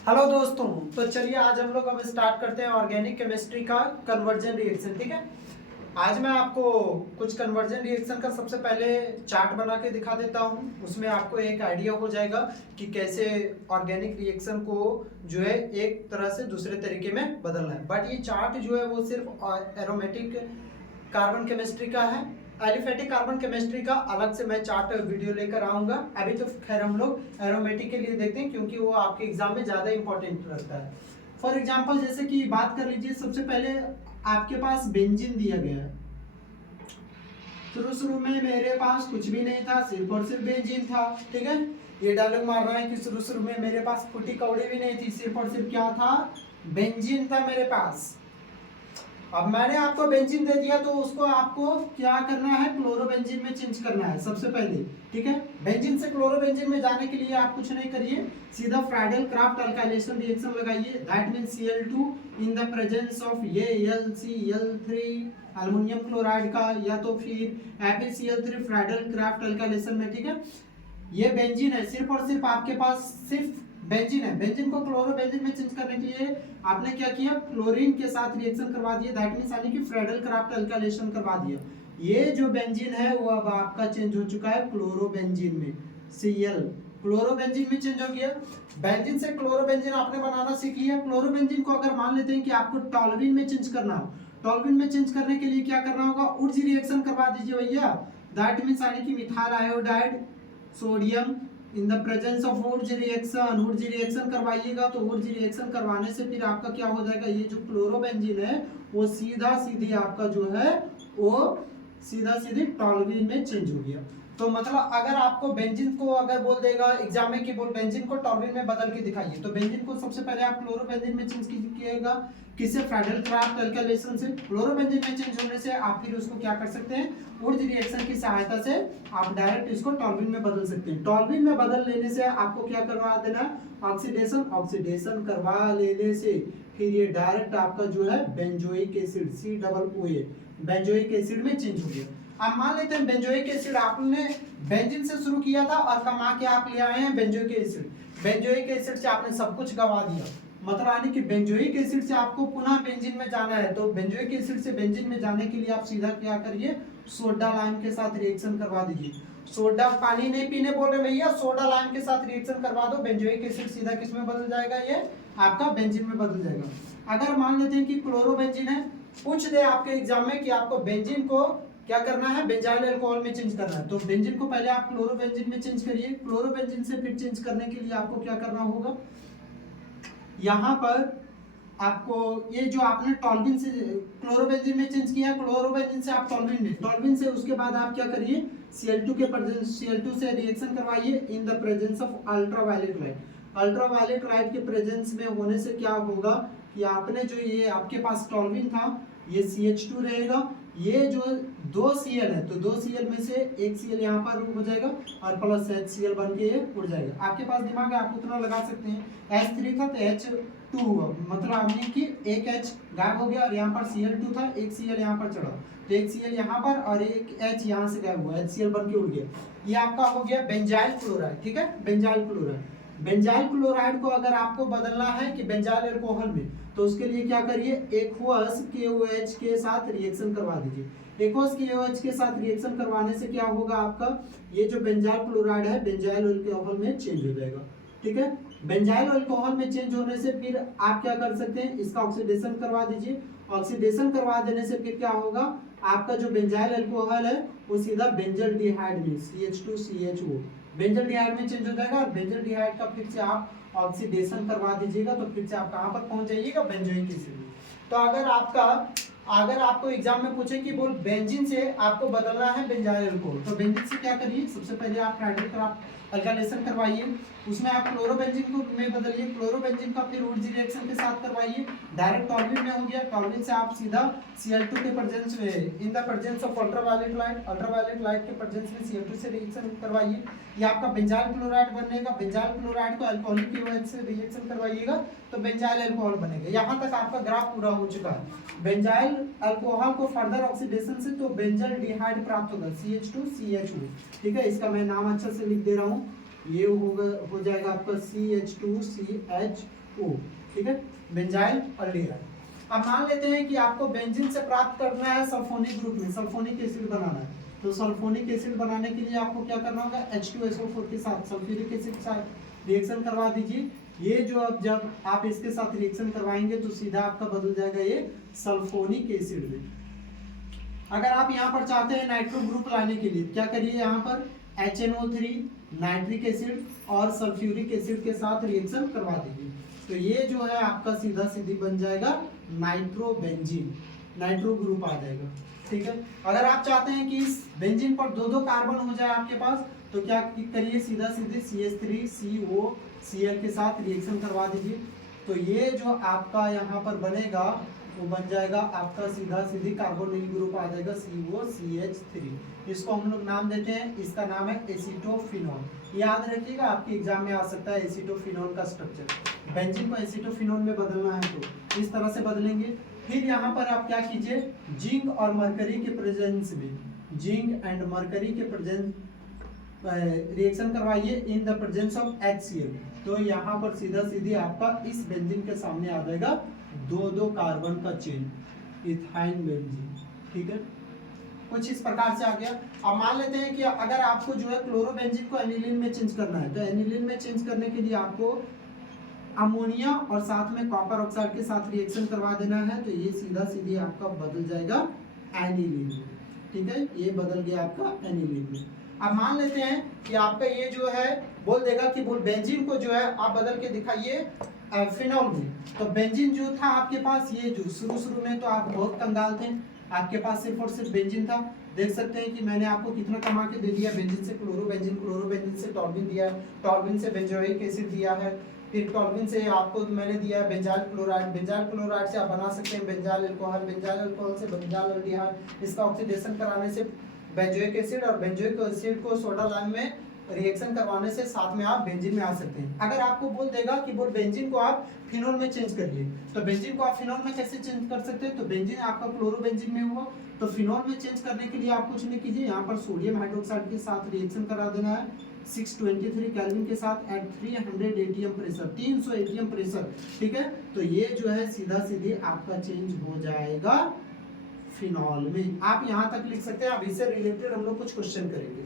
Hello दोस्तों, तो चलिए आज हम लोग अब स्टार्ट करते हैं ऑर्गेनिक केमिस्ट्री का कन्वर्जन रिएक्शन। ठीक है, आज मैं आपको कुछ कन्वर्जन रिएक्शन का सबसे पहले चार्ट बना के दिखा देता हूं। उसमें आपको एक आइडिया हो जाएगा कि कैसे ऑर्गेनिक रिएक्शन को जो है एक तरह से दूसरे तरीके में बदलना है। बट ये चार्ट जो है वो सिर्फ एरोमेटिक कार्बन केमिस्ट्री का है। एलिफेटिक कार्बन केमिस्ट्री का अलग से मैं चार्ट वीडियो लेकर आऊंगा। अभी तो खैर हम लोग एरोमेटिक के लिए देखते हैं क्योंकि वो आपके एग्जाम में ज़्यादा इंपॉर्टेंट रहता है। फॉर एग्जाम्पल जैसे कि बात कर लीजिए, सबसे पहले आपके पास बेंजीन दिया गया है। शुरू में मेरे पास कुछ भी नहीं था, सिर्फ और सिर्फ बेंजीन था। ठीक है, ये डायलॉग मार रहा है कि शुरू में मेरे पास फूटी कौड़ी भी नहीं थी, सिर्फ और सिर्फ क्या था, बेंजीन था मेरे पास। अब मैंने आपको बेंजीन दे दिया तो उसको आपको क्या करना है, क्लोरोबेंजीन में चेंज करना है सबसे पहले। ठीक है, बेंजीन से क्लोरोबेंजीन में जाने के लिए आप कुछ नहीं करिए, सीधा फ्राइडल क्राफ्ट अल्काइलेशन रिएक्शन लगाइए। That means Cl2 in the presence of ये LCl3 अल्युमिनियम क्लोराइड का, या तो फिर FeCl3 फ्राइडल क्राफ्ट अल्काइलेशन में। ठीक है, ये बेंजीन है, सिर्फ और सिर्फ आपके पास सिर्फ बेंजीन है। बेंजीन को क्लोरोबेंजीन में चेंज करने के लिए आपने क्या किया, क्लोरीन के साथ रिएक्शन करवा दिया। दैट मींस यानी कि फ्रेडल क्राफ्ट अल्काइलेशन करवा दिया। ये जो बेंजीन है वो अब आपका चेंज हो चुका है क्लोरोबेंजीन में, Cl क्लोरोबेंजीन में चेंज हो गया। बेंजीन से क्लोरोबेंजीन आपने बनाना सीख लिया। क्लोरोबेंजीन को अगर मान लेते हैं कि आपको टॉल्विन में चेंज करना हो, टॉल्विन में चेंज करने के लिए क्या करना होगा, उर्ज रिएक्शन करवा दीजिए भैया। दैट मींस यानी कि methyl iodide sodium in the presence of Wurtz reaction करवाइएगा। तो ऊर्ज रिएक्शन करवाने से फिर आपका क्या हो जाएगा, ये जो क्लोरोबेंजीन है वो सीधा सीधी आपका जो है वो सीधा सीधी टॉल्विन में चेंज हो गया। तो मतलब अगर आपको बेंजीन को अगर बोल देगा एग्जाम में कि बोल बेंजीन को टॉल्विन में बदल के दिखाइए, तो बेंजीन को सबसे पहले आप क्लोरोबेंजीन में चेंज कीजिएगा। किससे, फ्राइडल क्राफ्ट अल्काइलेशन से। क्लोरोबेंजीन में चेंज होने से आप फिर उसको क्या कर सकते हैं, ऊर्ज रिएक्शन की सहायता से आप डायरेक्ट इसको टॉल्विन में बदल सकते हैं। टॉल्विन में बदल लेने से आपको क्या करवा देना, ऑक्सीडेशन करवा लेने से फिर ये डायरेक्ट आपका जो है benzoic acid COOA benzoic acid में चेंज हो गया। अब मान लेते हैं बेंजोइक एसिड आपने बेंजीन से शुरू किया था और कमा के आप ले आए हैं बेंजोइक एसिड। बेंजोइक एसिड से आपने सब कुछ गवा दिया, मतलब यानी कि बेंजोइक एसिड से आपको पुनः बेंजीन में जाना है। तो बेंजोइक एसिड से बेंजीन में जाने के लिए आप सीधा क्या करिए, सोडा लाइम के साथ रिएक्शन करवा दीजिए। सोडा पानी नहीं पीने बोल रहे भैया, सोडा लाइम के साथ रिएक्शन करवा दो, बेंजोइक एसिड सीधा किस में बदल जाएगा, ये आपका बेंजीन में बदल जाएगा। अगर मान लेते हैं कि क्लोरोबेंजीन है, पूछ दे आपके एग्जाम में कि आपको बेंजीन को क्या करना है, बेंजाइल अल्कोहल में चेंज करना है, तो बेंजीन को पहले आप क्लोरोबेंजीन में चेंज करिए। क्लोरोबेंजीन से फिर चेंज करने के लिए आपको क्या करना होगा, यहाँ पर आपको ये जो आपने टॉल्विन से क्लोरोबेंजीन में चेंज किया, क्लोरोबेंजीन से आप टॉल्विन में, टॉल्विन से उसके बाद आप क्या करिए, Cl2 के प्रेजेंस, Cl2 से रिएक्शन करवाइए in the presence of ultraviolet light. Ultraviolet light के प्रेजेंस में होने से क्या होगा कि आपने जो ये आपके पास टॉल्विन था ये CH2 रहेगा, ये जो 2 Cl है तो 2 Cl में से एक Cl यहाँ पर हो जाएगा और प्लस HCl बन के ये उड़ जाएगा। आपके पास दिमाग है, आप उतना लगा सकते हैं। H3 था तो H2 हुआ, मतलब आपने कि एक H गायब हो गया और यहाँ पर Cl2 था, एक Cl यहाँ पर चढ़ा तो एक Cl यहाँ पर और एक H यहाँ से गायब हुआ, HCl बन के उड़ गया। ये आपका हो गया बेंजाइल क्लोराइड। ठीक है, बेंजाइल क्लोराइड। बेंजाइल क्लोराइड को अगर आपको बदलना है कि बेंजाइल अल्कोहल में, तो उसके लिए क्या करिए, एक्वस KOH के साथ रिएक्शन करवा दीजिए। एक्वस KOH के साथ रिएक्शन करवाने से क्या होगा, आपका ये जो बेंजाइल क्लोराइड है बेंजाइल अल्कोहल में चेंज हो जाएगा। ठीक है, बेंजाइल अल्कोहल में चेंज होने से फिर आप क्या कर सकते हैं, इसका ऑक्सीडेशन करवा दीजिए। ऑक्सीडेशन करवा देने से फिर क्या होगा, आपका जो बेंजाइल अल्कोहल है वो सीधा बेंजल डिहाइड में CH2CHO बेंजल डिहाइड में चेंज हो जाएगा और बेंजल डिहाइड का फिर से आप ऑक्सीडेशन करवा दीजिएगा तो फिर से आप कहां पर पहुंच जाइएगा, बेंजोइक एसिड में। तो अगर आपको एग्जाम में पूछे कि बोल बेंजीन से आपको बदलना है बेंजाइल अल्कोहल, तो बेंजीन से क्या करिए, सबसे पहले आप फ्राइडल क्राफ्ट अल्काइलेशन करवाइए, उसमें आप क्लोरोबेंजीन को में बदलिए, क्लोरोबेंजीन का फिर ऊर्ज रिएक्शन के साथ करवाइए, डायरेक्ट टॉल्विन में हो गया। टॉल्विन से आप सीधा Cl2 के प्रेजेंस में in the presence of ultraviolet light के प्रेजेंस में Cl2 से रिएक्शन करवाइए, ये आपका बेंजाइल क्लोराइड बनेगा। बेंजाइल क्लोराइड को अल्कोहलिक KOH से रिएक्शन करवाइएगा तो बेंजाइल अल्कोहल बनेगा। यहाँ तक आपका ग्राफ पूरा हो चुका है। बेंजाइल अल्कोहल को फर्दर ऑक्सीडेशन से तो बेंजल डिहाइड प्राप्त होगा CH2CHO। ठीक है, इसका मैं नाम अच्छा से लिख दे रहा हूँ, ये हो जाएगा आपका CH2CHO O, ठीक है, बेंजाइल एल्डिहाइड। अब मान लेते हैं कि आपको बेंजीन से प्राप्त करना है सल्फोनिक ग्रुप में सल्फोनिक एसिड बनाना है, तो सल्फोनिक एसिड बनाने के लिए आपको क्या करना होगा, H2SO4 के साथ सल्फ्यूरिक एसिड के साथ रिएक्शन करवा दीजिए। ये जो अब जब आप इसके साथ रिएक्शन करवाएंगे तो सीधा आपका बदल जाएगा ये सल्फोनिक एसिड में। अगर आप यहाँ पर चाहते हैं नाइट्रो ग्रुप लाने के लिए क्या करिए, यहाँ पर HNO3 नाइट्रिक एसिड और सल्फ्यूरिक एसिड के साथ रिएक्शन करवा दीजिए, तो ये जो है आपका सीधा सीधी बन जाएगा नाइट्रोबेंजीन, नाइट्रो ग्रुप आ जाएगा, ठीक है। अगर आप चाहते हैं कि इस बेंजीन पर दो दो कार्बन हो जाए आपके पास, तो क्या करिए, सीधा सीधे CH3COCl के साथ रिएक्शन करवा दीजिए, तो ये जो आपका यहाँ पर बनेगा वो बन जाएगा आपका सीधा सीधी कार्बोनिल ग्रुप आ जाएगा COCH3। इसको हम लोग नाम देते हैं, इसका नाम है एसीटोफिनॉल। याद रखिएगा आपके एग्जाम में आ सकता है एसीटोफिनॉल का स्ट्रक्चर। बेंजीन को एसीटोफिनॉल में बदलना है तो इस तरह से बदलेंगे। फिर यहाँ पर आप क्या कीजिए, जिंक और मरकरी के प्रेजेंस में, जिंक एंड मरकरी के प्रेजेंस रिएक्शन करवाइए in the presence of HCl, तो यहाँ पर सीधा सीधी आपका इस बेंजीन के सामने आ जाएगा दो दो कार्बन का चेन, इथाइन बेंजीन, ठीक है, कुछ इस प्रकार से आ गया। अब मान लेते हैं कि अगर आपको जो है क्लोरोबेंजीन को एनिलीन में चेंज करना है, तो एनिलीन में चेंज करने के लिए आपको अमोनिया और साथ में कॉपर ऑक्साइड के साथ रिएक्शन करवा देना है, तो ये सीधा सीधी आपका बदल जाएगा एनिलीन, ठीक है, ये बदल गया आपका एनिलीन में। अब मान लेते हैं कि आपका ये जो है बोल देगा कि बोल बेंजीन को जो है आप बदल के दिखाइए फिनॉल में, तो बेंजीन जो था आपके पास, ये जो शुरू में तो आप बहुत कंगाल थे, आपके पास सिर्फ और सिर्फ बेंजीन था। देख सकते हैं कि मैंने आपको कितना कमा के दे दिया, बेंजीन से क्लोरोबेंजीन, क्लोरोबेंजीन से टॉल्विन दिया है, टॉल्विन से बेंजोइक एसिड दिया है, फिर टॉल्विन से आपको मैंने दिया है बेंजाइल क्लोराइड, बेंजाइल क्लोराइड से आप बना सकते हैं बेंजाइल अल्कोहल, बेंजाइल अल्कोहल से बेंजाइल एल्डिहाइड, इसका ऑक्सीडेशन कराने से बेंजोइक एसिड और बेंजोइक एसिड को सोडा लाइम में रिएक्शन करवाने से साथ में आप बेंजीन में आ सकते हैं। अगर आपको बोल देगा कि बोल बेंजीन को आप फिनोल में चेंज करिए, तो बेंजीन को आप फिनोल में कैसे चेंज कर सकते हैं, तो बेंजीन आपका क्लोरोबेंजीन में हुआ, तो फिनोल में चेंज करने के लिए आप कुछ नहीं कीजिए, यहाँ पर सोडियम हाइड्रोक्साइड के साथ रिएक्शन करा देना है 623 केल्विन के साथ at 300 ATM pressure, 300 ATM pressure, ठीक है, तो ये जो है सीधा सीधे आपका चेंज हो जाएगा फिनॉल में। आप यहाँ तक लिख सकते हैं। अब इससे रिलेटेड हम लोग कुछ क्वेश्चन करेंगे।